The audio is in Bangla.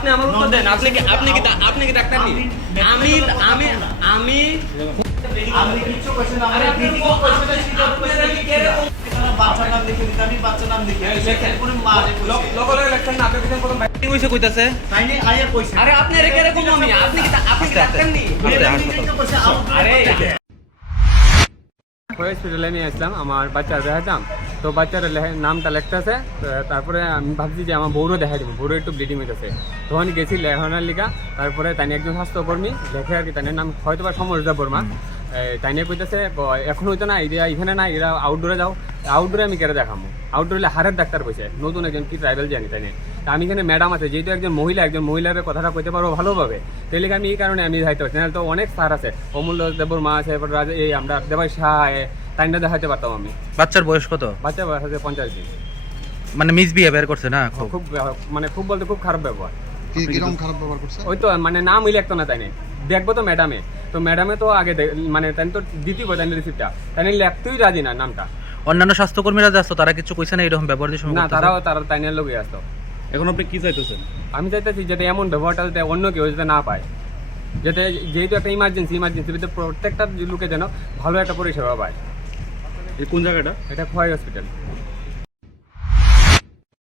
আপনি আমার উত্তর দেন। আপনি কি ডাক্তার নি? আমি কিছু কোশ্চেন আমরা দিদি কো কোশ্চেন বাচ্চা নাম লিখে দিতে আমি বাচ্চা নাম লিখে লেখেন পুরো মারে লগলে লেখছেন না, আপনি পিছন প্রথম বাইরে কইছে কইতাছে। তাইলে আয়া কইছে আরে আপনি এর এরকম আমি, আপনি কি ডাক্তার নি? আরে হসপিটালে নিয়ে আসলাম, আমার বাচ্চার দেখাতাম, তো বাচ্চার নামটা লিখতেছে। তারপরে আমি ভাবছি যে আমার বউরও দেখাই দেবো, বউরও একটু ব্লিডিং হইতেছে। তখন গেছি লেখানোর লিগা। তারপরে তাই একজন স্বাস্থ্যকর্মী লেখে আর কি, তাই নাম হয়তো বা সমরদা বর্মা। তাই নিয়ে কইতেছে এখন হইতো না, এরা এখানে না, এরা আউটডোরে যাও। আউটডোরে আমি কেটে দেখাবো, আউটডোরে হারের ডাক্তার কইছে, নতুন একজন কি ট্রাইবেল জানি তাই নিয়ে। আমি এখানে ম্যাডাম আছে, যেহেতু একজন মহিলার কথাটা কইতে পারবো ভালোভাবে, তাই লিগে আমি এই কারণে আমি যাইতে পারছি। নাহলে তো অনেক স্যার আছে, অমূল্য দেববর্মা আছে, এরপর এই আমরা দেবাই শাহ, তাইনটা দেখাইতে পারতাম আমি। বাচ্চার বয়স কত? বাচ্চা বয়স আছে 50 দিন। মানে মিসবিহেভিয়ার করছে না? খুব মানে খুব বলতে খুব খারাপ ব্যবহার। কিরকম খারাপ ব্যবহার করছে? ওই তো মানে নাম উল্লেখ তো না, তাই নেই দেখবো তো ম্যাডামে তো আগে মানে তাই তো দ্বিতীয় তাই রিসিপ্টটা তাই লেখতেই রাজি না নামটা। অন্যান্য স্বাস্থ্যকর্মীরা যে আসতো তারা কিছু কইছে না এরকম ব্যবহার দিয়ে? না, তারা তাইনের লোকই আসতো। এখন আপনি কি চাইতেছেন? আমি চাইতেছি যাতে এমন ব্যবহারটা যাতে অন্য কেউ যাতে না পায়, যাতে যেহেতু একটা ইমার্জেন্সি ভিতরে প্রত্যেকটা লোকে যেন ভালো একটা পরিষেবা পায়। এই কোন জায়গাটা? এটা খোয়াই হসপিটাল।